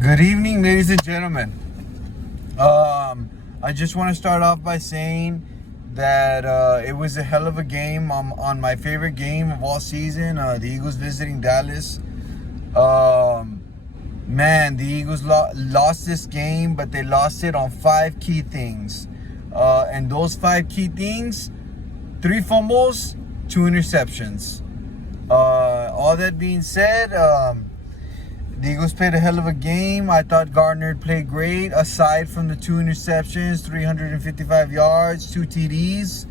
Good evening, ladies and gentlemen. I just want to start off by saying that it was a hell of a game on my favorite game of all season, the Eagles visiting Dallas. Man, the Eagles lost this game, but they lost it on 5 key things. And those 5 key things, 3 fumbles, 2 interceptions. All that being said, the Eagles played a hell of a game. I thought Gardner played great, aside from the 2 interceptions, 355 yards, 2 TDs.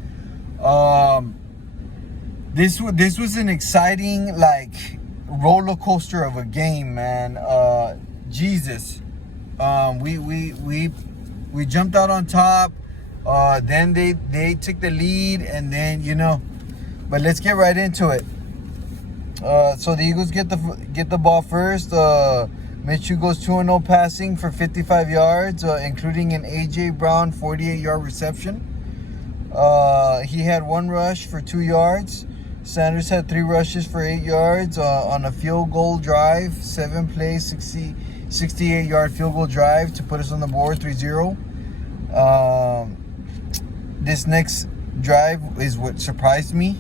This was an exciting, roller coaster of a game, man. Jesus. We jumped out on top. Then they took the lead, and then But let's get right into it. So the Eagles get the ball first. Minshew goes 2-0 passing for 55 yards, including an A.J. Brown 48-yard reception. He had 1 rush for 2 yards. Sanders had 3 rushes for 8 yards on a field goal drive, 7-play, 68-yard field goal drive to put us on the board 3-0. This next drive is what surprised me.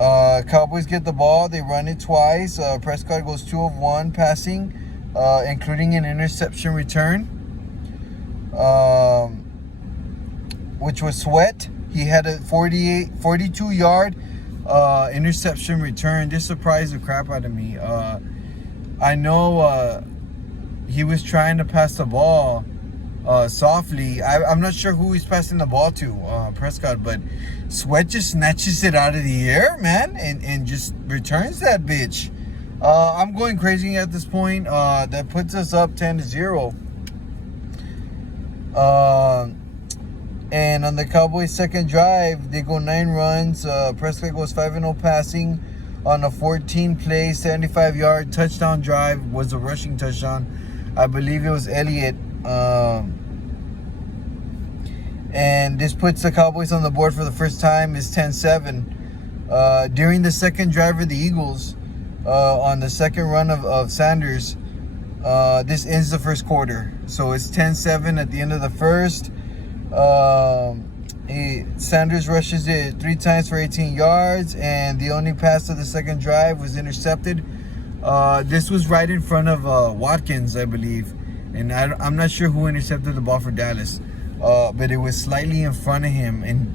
Cowboys get the ball. They run it twice. Prescott goes 2 of 1 passing, including an interception return, which was Sweat. He had a 42-yard interception return. This surprised the crap out of me. I know he was trying to pass the ball softly. I'm not sure who he's passing the ball to, Prescott, but Sweat just snatches it out of the air, man, and just returns that bitch. I'm going crazy at this point. That puts us up 10-0. And on the Cowboys' second drive, they go 9 runs. Prescott goes 5-0 passing on a 14-play, 75-yard touchdown drive. Was a rushing touchdown. I believe it was Elliott. And this puts the Cowboys on the board for the first time. It's 10-7. During the second drive of the Eagles, on the second run of Sanders, this ends the first quarter. So it's 10-7 at the end of the first. Sanders rushes it 3 times for 18 yards, and the only pass of the second drive was intercepted. This was right in front of Watkins, I believe. And I'm not sure who intercepted the ball for Dallas. But it was slightly in front of him and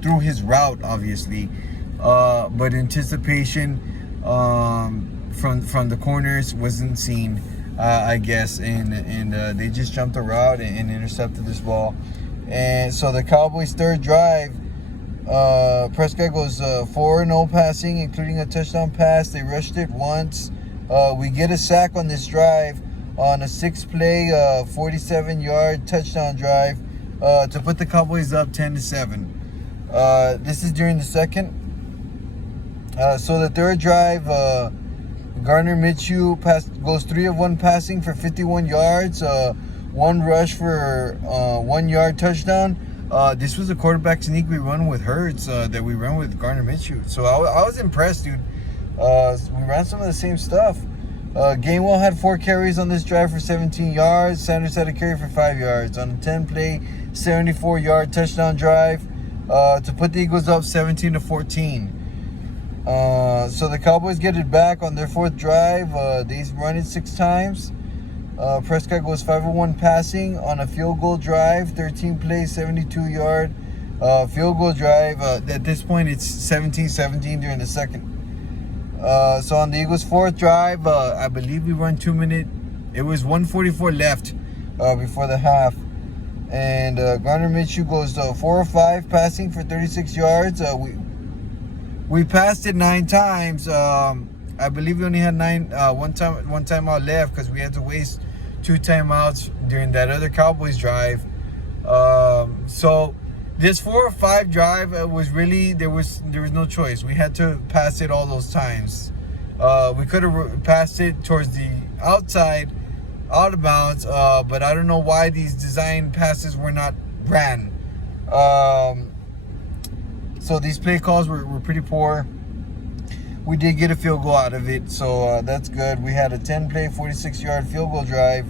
through his route, obviously. But anticipation from the corners wasn't seen, I guess. And they just jumped the route and intercepted this ball. And so the Cowboys' third drive, Prescott goes 4-0 passing, including a touchdown pass. They rushed it once. We get a sack on this drive on a 6-play, 47-yard touchdown drive to put the Cowboys up 10-7. This is during the second. So the third drive, Gardner Minshew goes 3 of 1 passing for 51 yards, 1 rush for 1-yard touchdown. This was a quarterback sneak we run with Hurts that we run with Gardner Minshew. So I was impressed, dude. We ran some of the same stuff. Gainwell had 4 carries on this drive for 17 yards. Sanders had a carry for 5 yards on a 10-play, 74-yard touchdown drive to put the Eagles up 17-14. So the Cowboys get it back on their 4th drive. They run it 6 times. Prescott goes 5 of 1 passing on a field goal drive, 13-play, 72-yard field goal drive. At this point, it's 17-17 during the second. So on the Eagles' 4th drive, I believe we run 2 minutes. It was 1:44 left before the half. And Gardner Minshew goes 4 of 5 passing for 36 yards. We passed it 9 times. I believe we only had one timeout left because we had to waste 2 timeouts during that other Cowboys drive. So this 4 or 5 drive was really there was no choice. We had to pass it all those times. We could have passed it towards the outside, out of bounds, but I don't know why these design passes were not ran. So these play calls were pretty poor. we did get a field goal out of it, so that's good. We had a 10-play, 46-yard field goal drive,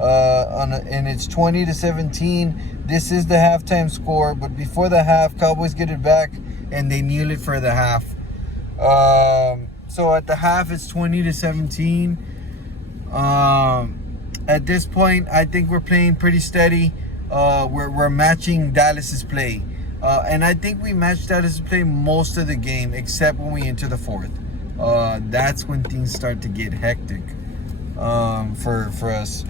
and it's 20-17. This is the halftime score, but before the half, Cowboys get it back, and they kneel it for the half. So at the half, it's 20-17. At this point, I think we're playing pretty steady. We're matching Dallas's play. And I think we matched Dallas's play most of the game, except when we enter the fourth. That's when things start to get hectic for us.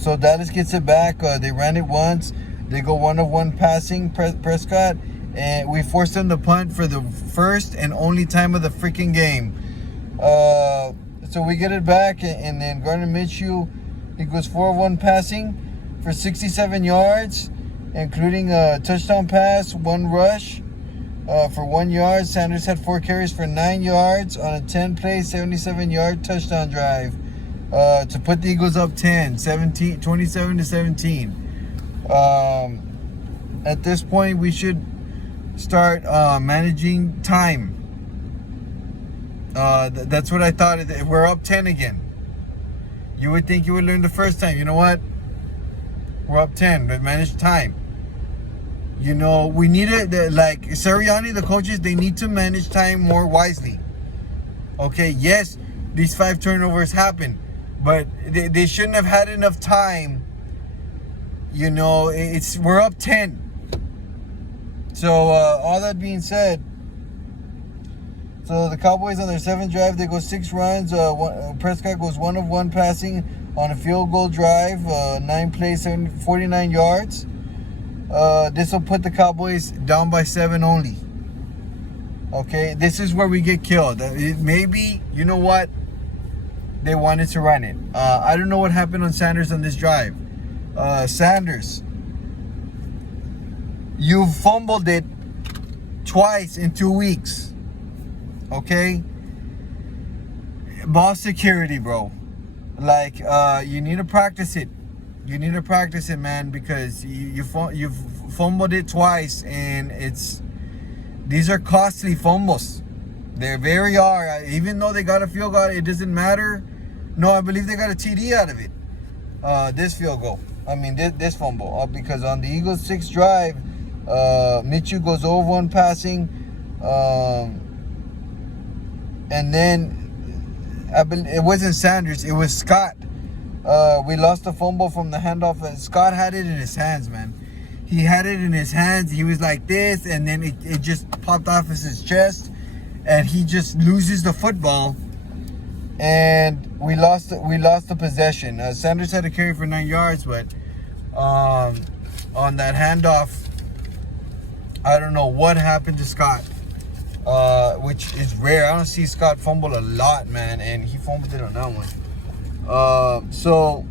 So Dallas gets it back. They ran it once. They go 1-of-1 passing, Prescott. And we forced them to punt for the first and only time of the freaking game. So we get it back, and then Gardner Minshew, he goes 4-of-1 passing for 67 yards, including a touchdown pass, 1 rush for 1 yard. Sanders had 4 carries for 9 yards on a 10-play, 77-yard touchdown drive to put the Eagles up 27-17. At this point, we should start managing time. That's what I thought. We're up 10 again. You would think you would learn the first time. You know what? We're up 10, but manage time. You know, we need it. Like Sirianni, the coaches, they need to manage time more wisely. Okay, yes, these 5 turnovers happen, but they shouldn't have had enough time. You know, we're up 10. So all that being said, so the Cowboys on their 7th drive, they go 6 runs. Prescott goes 1-of-1 passing on a field goal drive, 9 plays, 49 yards. This will put the Cowboys down by 7 only. Okay, this is where we get killed. Maybe, you know what? They wanted to run it. I don't know what happened on Sanders on this drive. Sanders, you fumbled it twice in 2 weeks. Okay? Ball security, bro. Like, you need to practice it. You need to practice it, man, because you've fumbled it twice, and these are costly fumbles. They very are. Even though they got a field goal, it doesn't matter. No, I believe they got a TD out of it. This field goal. I mean, this fumble. Because on the Eagles' 6th drive, Minshew goes 0-1 passing. And then it wasn't Sanders, it was Scott. We lost the fumble from the handoff, and Scott had it in his hands, man. He had it in his hands. He was like this, and then it just popped off his chest, and he just loses the football, and we lost the possession. Sanders had to carry for 9 yards, but on that handoff, I don't know what happened to Scott. Which is rare. I don't see Scott fumble a lot, man, and he fumbled it on that one. So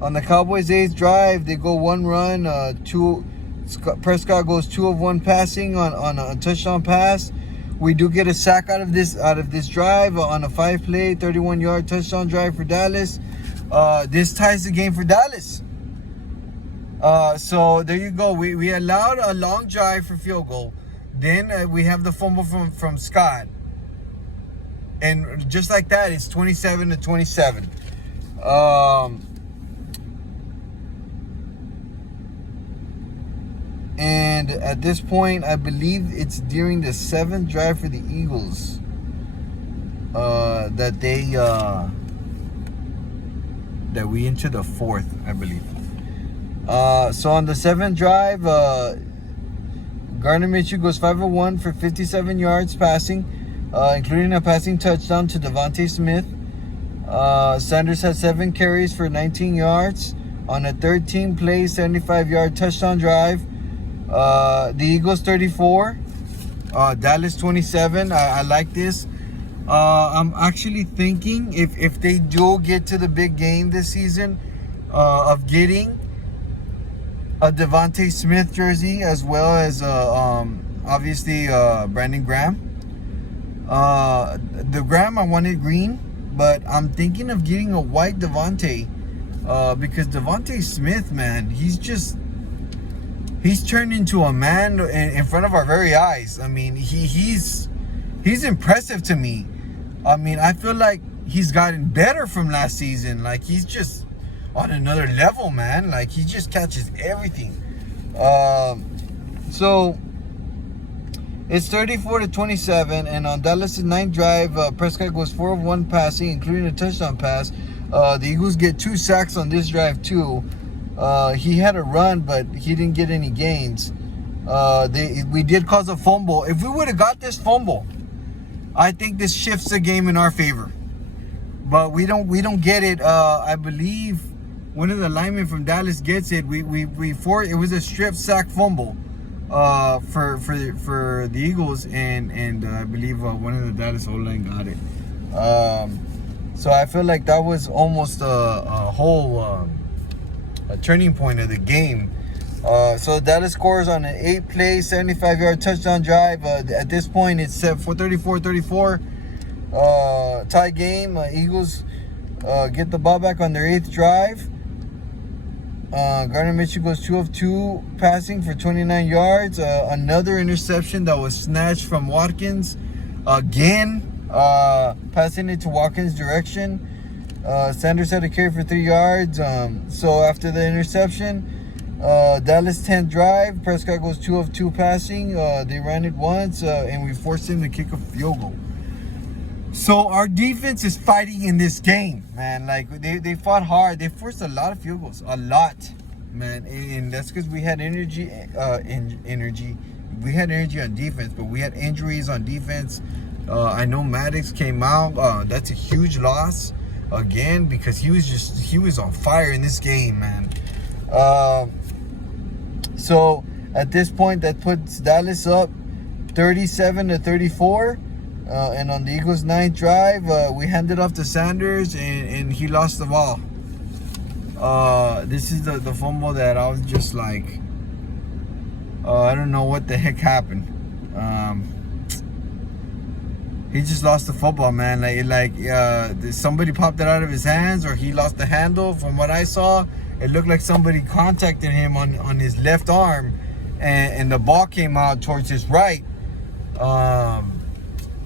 on the Cowboys' 8th drive, they go 1 run, Prescott goes 2-of-1 passing on a touchdown pass. We do get a sack out of this drive on a 5-play, 31-yard touchdown drive for Dallas. This ties the game for Dallas. So there you go. We allowed a long drive for field goal. Then we have the fumble from Scott. And just like that, it's 27-27. And at this point, I believe it's during the 7th drive for the Eagles that we enter the 4th, I believe. So on the 7th drive, Gardner Minshew goes 5-of-1 for 57 yards passing, including a passing touchdown to Devontae Smith. Sanders had 7 carries for 19 yards on a 13-play, 75-yard touchdown drive. The Eagles 34, Dallas 27. I like this. I'm actually thinking if they do get to the big game this season, of getting a Devontae Smith jersey, as well as obviously Brandon Graham. The Graham, I wanted green, but I'm thinking of getting a white Devontae, because Devontae Smith, man, he's turned into a man in front of our very eyes. I mean, he's he's impressive to me. I mean, I feel like he's gotten better from last season. Like, he's just on another level, man. Like, he just catches everything. So it's 34-27, and on Dallas' ninth drive, Prescott goes 4 of 1 passing, including a touchdown pass. The Eagles get 2 sacks on this drive too. He had a run, but he didn't get any gains. We did cause a fumble. If we would have got this fumble, I think this shifts the game in our favor. But we don't get it. I believe one of the linemen from Dallas gets it. It was a strip sack fumble for the Eagles, and I believe one of the Dallas O-line got it. So I feel like that was almost a whole a turning point of the game. So Dallas scores on an 8-play, 75-yard touchdown drive. At this point, it's set for 34-34. Tie game. Eagles get the ball back on their 8th drive. Gardner Minshew goes 2 of 2 passing for 29 yards. Another interception that was snatched from Watkins. Again, passing it to Watkins' direction. Sanders had to carry for 3 yards. So after the interception, Dallas 10th drive, Prescott goes 2 of 2 passing. They ran it once, and we forced him to kick a field goal. So our defense is fighting in this game, man. Like, they fought hard. They forced a lot of field goals, a lot, man. And that's because we had energy. We had energy on defense, but we had injuries on defense. I know Maddox came out. That's a huge loss again, because he was on fire in this game, man. So at this point, that puts Dallas up 37-34. And on the Eagles' 9th drive, we handed off to Sanders, and he lost the ball. This is the fumble that I was just like, I don't know what the heck happened. He just lost the football, man. Like somebody popped it out of his hands, or he lost the handle. From what I saw, it looked like somebody contacted him on his left arm, and the ball came out towards his right.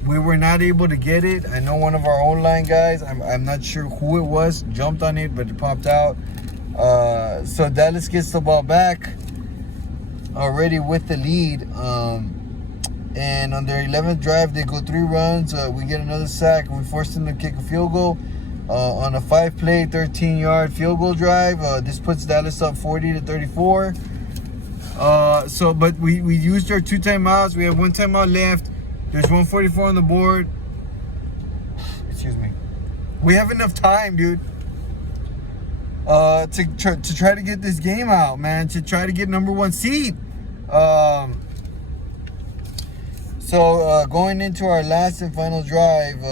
We were not able to get it. I know one of our O-line guys, I'm not sure who it was, jumped on it, but it popped out. So Dallas gets the ball back already with the lead. And on their 11th drive, they go 3 runs. We get another sack. We forced them to kick a field goal on a 5-play, 13-yard field goal drive. This puts Dallas up 40-34. But we used our 2 timeouts. We have 1 timeout left. There's 1:44 on the board. Excuse me. We have enough time, dude, to try to get this game out, man. To try to get number 1 seed. So going into our last and final drive,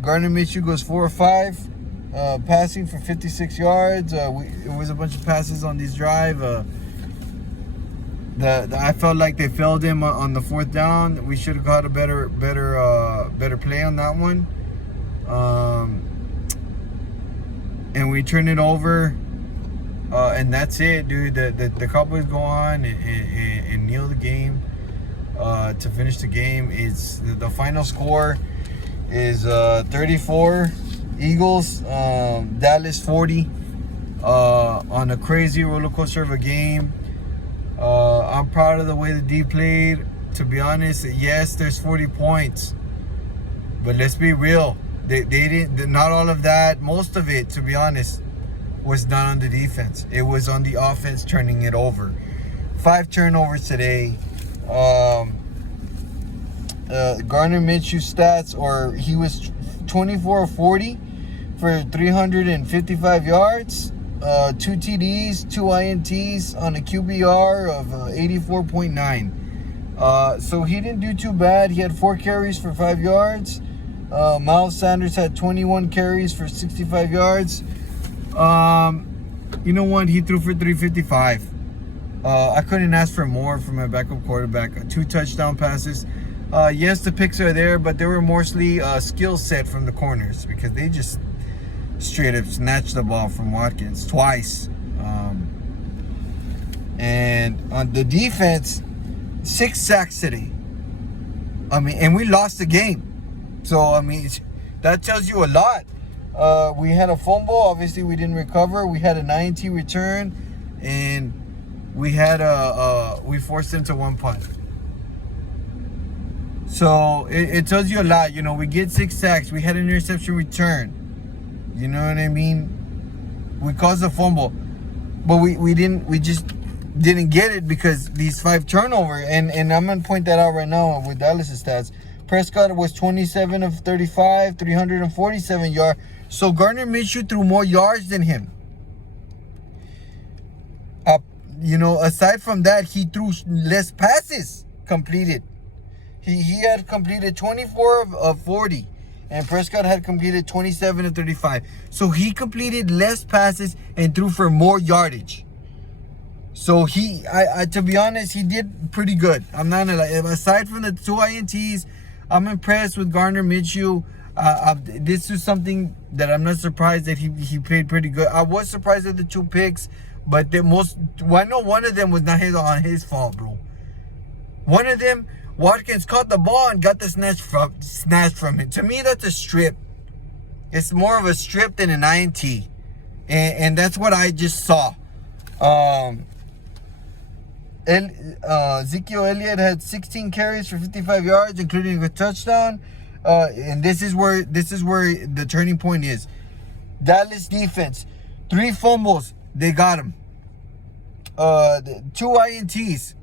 Gardner Minshew goes 4 of 5, passing for 56 yards. It was a bunch of passes on this drive. I felt like they failed him on the 4th down. We should have got a better play on that one. And we turn it over, and that's it, dude. The Cowboys go on and kneel the game to finish the game. It's the final score is 34 Eagles, Dallas 40, on a crazy roller coaster of a game. I'm proud of the way the D played. To be honest, yes, there's 40 points, but let's be real. They didn't. Not all of that. Most of it, to be honest, was done on the defense. It was on the offense turning it over. 5 turnovers today. Gardner Minshew stats, or he was 24 of 40 for 355 yards. 2 TDs, 2 INTs on a QBR of 84.9. So he didn't do too bad. He had 4 carries for 5 yards. Miles Sanders had 21 carries for 65 yards. You know what? He threw for 355. I couldn't ask for more from my backup quarterback. 2 touchdown passes. Yes, the picks are there, but they were mostly skill set from the corners, because they just straight up snatched the ball from Watkins twice. And on the defense, 6 sacks today. I mean, and we lost the game. So, I mean, that tells you a lot. We had a fumble. Obviously, we didn't recover. We had an INT return, and we forced them to one punt. So it tells you a lot. You know, we get 6 sacks. We had an interception return. You know what I mean? We caused a fumble, but we just didn't get it because these 5 turnovers. And I'm gonna point that out right now with Dallas' stats. Prescott was 27 of 35, 347 yards. So Gardner Minshew threw more yards than him. You know, aside from that, he threw less passes completed. He had completed 24 of 40, and Prescott had completed 27 of 35. So he completed less passes and threw for more yardage. So to be honest, he did pretty good. I'm not gonna lie. Aside from the 2 INTs, I'm impressed with Gardner Minshew. This is something that I'm not surprised that he played pretty good. I was surprised at the 2 picks, but I know one of them was not on his fault, bro. One of them, Watkins caught the ball and got the snatch from it. To me, that's a strip. It's more of a strip than an INT, and that's what I just saw. Ezekiel Elliott had 16 carries for 55 yards, including a touchdown. And this is where the turning point is. Dallas defense, 3 fumbles, they got him. 2 INTs.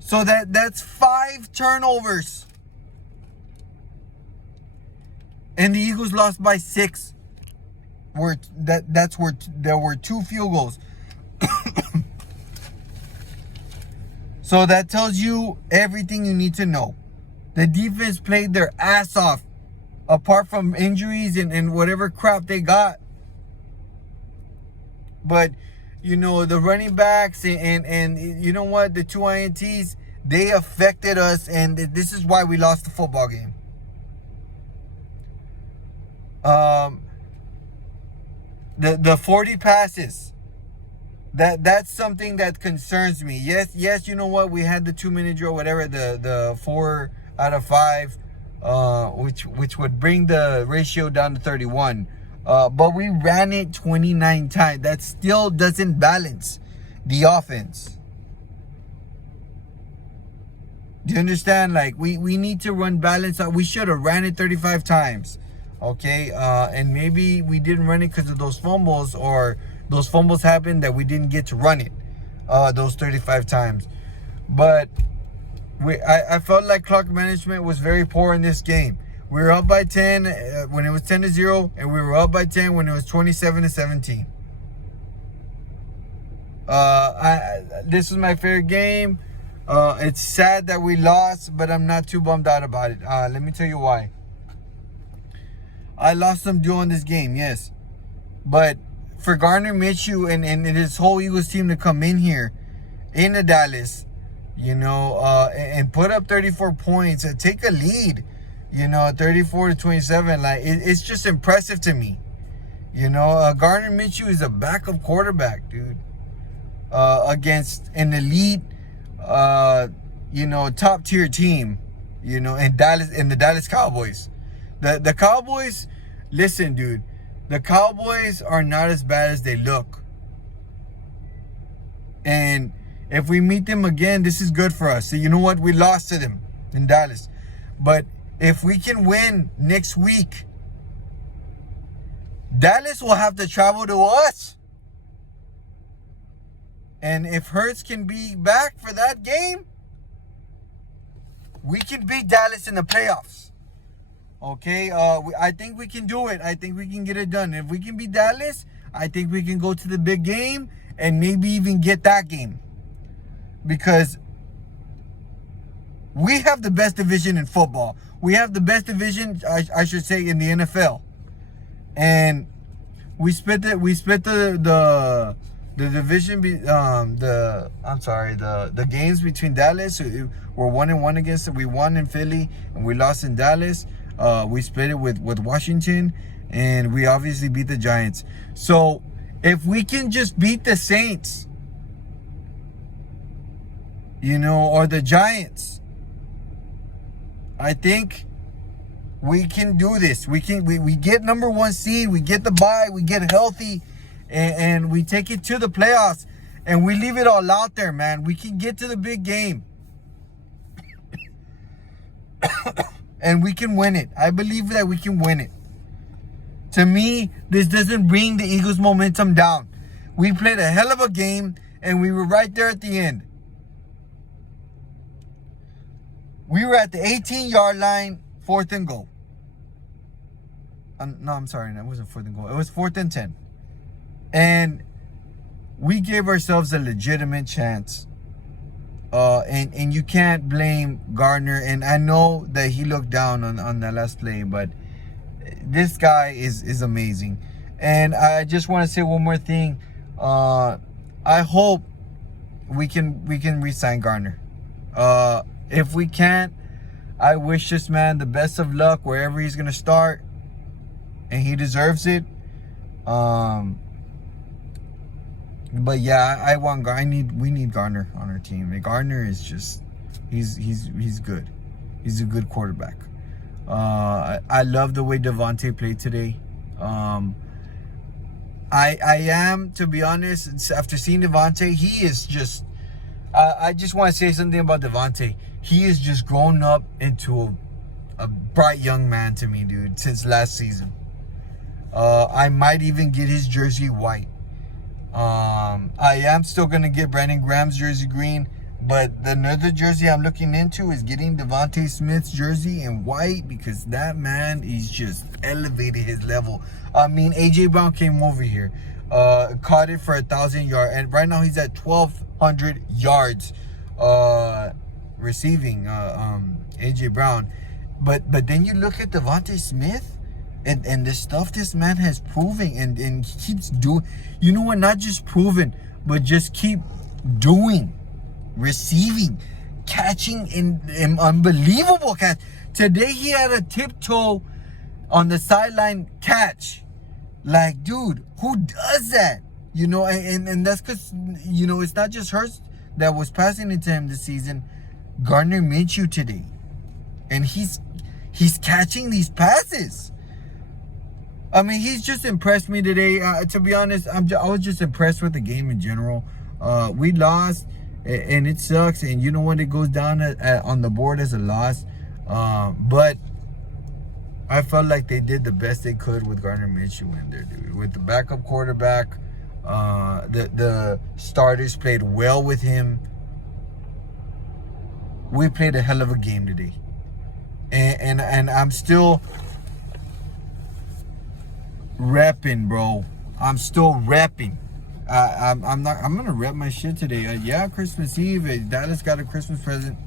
So that's 5 turnovers. And the Eagles lost by 6. That's where there were 2 field goals. So that tells you everything you need to know. The defense played their ass off, apart from injuries and whatever crap they got. But, you know, the running backs and you know what? The 2 INTs, they affected us, and this is why we lost the football game. The 40 passes. That's something that concerns me. Yes, you know what? We had the 2-minute drill, whatever, the 4 out of 5, which would bring the ratio down to 31. But we ran it 29 times. That still doesn't balance the offense. Do you understand? Like, we need to run balance. We should have ran it 35 times. Okay? And maybe we didn't run it because of those fumbles, or those fumbles happened that we didn't get to run it those 35 times. But I felt like clock management was very poor in this game. We were up by 10 when it was 10-0, and we were up by 10 when it was 27-17. This was my favorite game. It's sad that we lost, but I'm not too bummed out about it. Let me tell you why. I lost some due on this game, yes. But for Gardner Minshew and his whole Eagles team to come in here, into Dallas, you know, and put up 34 points, take a lead, you know, 34-27, like, it's just impressive to me. You know, Gardner Minshew is a backup quarterback, dude, against an elite, you know, top tier team, you know, in the Dallas Cowboys. The Cowboys, listen, dude, the Cowboys are not as bad as they look. And if we meet them again, this is good for us. So you know what? We lost to them in Dallas. But if we can win next week, Dallas will have to travel to us. And if Hurts can be back for that game, we can beat Dallas in the playoffs. Okay, I think we can do it. I think we can get it done. If we can beat Dallas, I think we can go to the big game and maybe even get that game. Because we have the best division in football. We have the best division, I should say, in the NFL. And we split the division, the games between Dallas. We're 1-1 against it. We won in Philly and we lost in Dallas. We split it with Washington, and we obviously beat the Giants. So if we can just beat the Saints, you know, or the Giants, I think we can do this. We get number 1 seed. We get the bye. We get healthy, and we take it to the playoffs. And we leave it all out there, man. We can get to the big game. And we can win it. I believe that we can win it. To me, this doesn't bring the Eagles' momentum down. We played a hell of a game, and we were right there at the end. We were at the 18-yard line, 4th and goal. No, I'm sorry. That wasn't 4th and goal. It was 4th and 10. And we gave ourselves a legitimate chance. And you can't blame Gardner. And I know that he looked down on that last play, but this guy is amazing. And I just want to say one more thing. I hope we can re-sign Gardner. If we can't, I wish this man the best of luck wherever he's gonna start, and he deserves it. But yeah, we need Gardner on our team. And Gardner is just he's good. He's a good quarterback. I love the way Devontae played today. I am, to be honest, after seeing Devontae, he is just I just want to say something about Devontae. He has just grown up into a bright young man to me, dude, since last season. I might even get his jersey white. I am still going to get Brandon Graham's jersey green, but another jersey I'm looking into is getting Devontae Smith's jersey in white, because that man is just elevated his level. I mean, AJ Brown came over here, caught it for 1,000 yards, and right now he's at 1,200 yards receiving, AJ Brown. But then you look at Devontae Smith, and the stuff this man has proven, and he keeps doing, you know what, not just proven, but just keep doing, receiving, catching in unbelievable catch. Today he had a tiptoe on the sideline catch. Like, dude, who does that? You know, and that's because, you know, it's not just Hurts that was passing it to him this season. Gardner Minshew today. And he's catching these passes. I mean, he's just impressed me today. To be honest, I was just impressed with the game in general. We lost, and it sucks. And you know what? It goes down on the board as a loss. But I felt like they did the best they could with Gardner Minshew in there, dude. With the backup quarterback, the starters played well with him. We played a hell of a game today, and I'm still repping, bro. I'm still repping. I'm gonna rep my shit today. Yeah, Christmas Eve. Dallas got a Christmas present.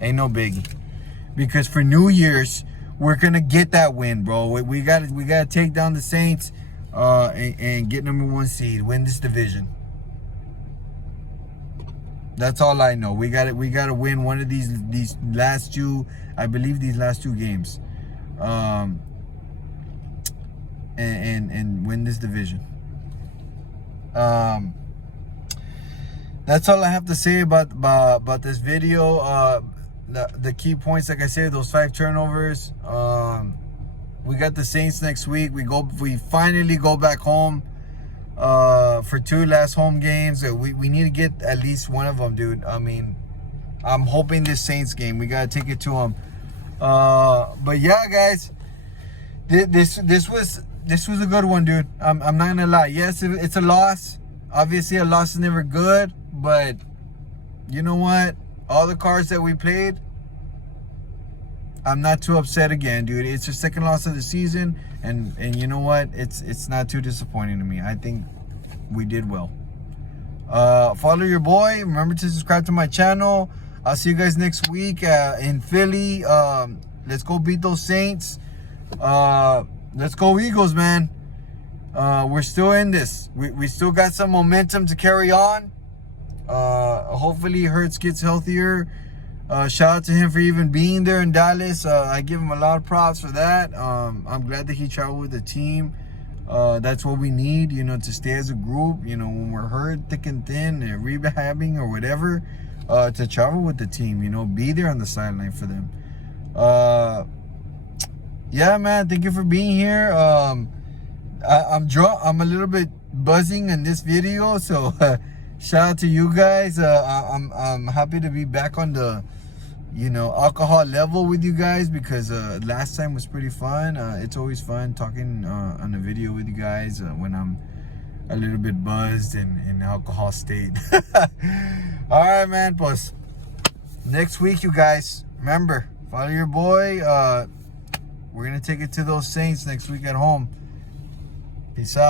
Ain't no biggie, because for New Year's we're gonna get that win, bro. We gotta take down the Saints, and get number 1 seed, win this division. That's all I know. We gotta win one of these last two. I believe these last 2 games, and win this division. That's all I have to say about this video. The key points, like I said, those 5 turnovers. We got the Saints next week. We finally go back home for 2 last home games. We need to get at least one of them, dude. I mean, I'm hoping this Saints game, we gotta take it to them. But yeah, guys, this was a good one, dude. I'm not gonna lie. Yes, it's a loss. Obviously, a loss is never good, but you know what? All the cards that we played, I'm not too upset again, dude. It's the 2nd loss of the season, and you know what? It's not too disappointing to me. I think we did well. Follow your boy. Remember to subscribe to my channel. I'll see you guys next week in Philly. Let's go beat those Saints. Let's go Eagles, man. We're still in this. We still got some momentum to carry on. Hopefully Hurts gets healthier. Shout out to him for even being there in Dallas. I give him a lot of props for that. I'm glad that he traveled with the team. That's what we need, you know, to stay as a group, you know, when we're hurt, thick and thin, and rehabbing or whatever, to travel with the team, you know, be there on the sideline for them. Yeah, man, thank you for being here. I'm drunk. I'm a little bit buzzing in this video, so shout out to you guys. I'm happy to be back on the alcohol level with you guys, because last time was pretty fun. It's always fun talking on a video with you guys when I'm a little bit buzzed and in alcohol state. All right, man. Plus, next week, you guys, remember, follow your boy. We're gonna take it to those Saints next week at home. Peace out.